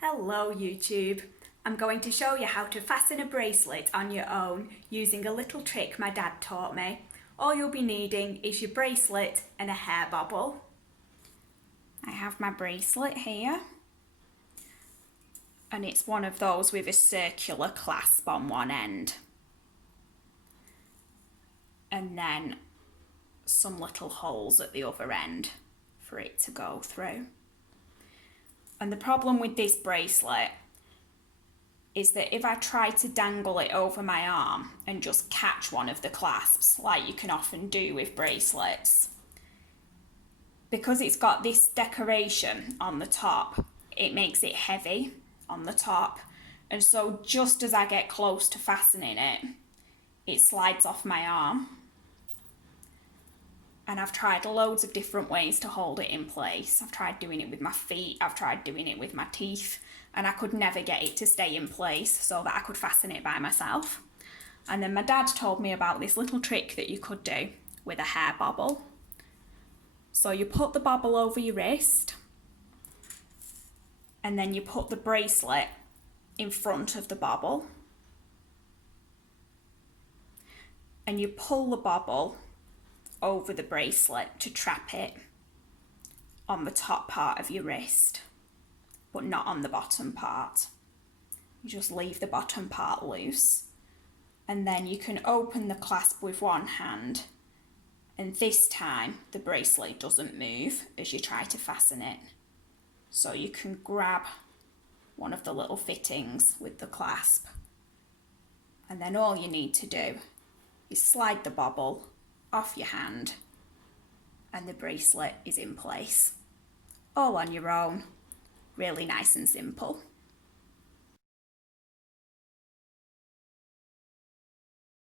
Hello YouTube! I'm going to show you how to fasten a bracelet on your own using a little trick my dad taught me. All you'll be needing is your bracelet and a hair bobble. I have my bracelet here and it's one of those with a circular clasp on one end and then some little holes at the other end for it to go through. And the problem with this bracelet is that if I try to dangle it over my arm and just catch one of the clasps, like you can often do with bracelets, because it's got this decoration on the top, it makes it heavy on the top. And so just as I get close to fastening it, it slides off my arm. And I've tried loads of different ways to hold it in place. I've tried doing it with my feet, I've tried doing it with my teeth, and I could never get it to stay in place so that I could fasten it by myself. And then my dad told me about this little trick that you could do with a hair bobble. So you put the bobble over your wrist, and then you put the bracelet in front of the bobble, and you pull the bobble over the bracelet to trap it on the top part of your wrist, but not on the bottom part. You just leave the bottom part loose, and then you can open the clasp with one hand, and this time the bracelet doesn't move as you try to fasten it. So you can grab one of the little fittings with the clasp, and then all you need to do is slide the bobble off your hand and the bracelet is in place. All on your own, really nice and simple.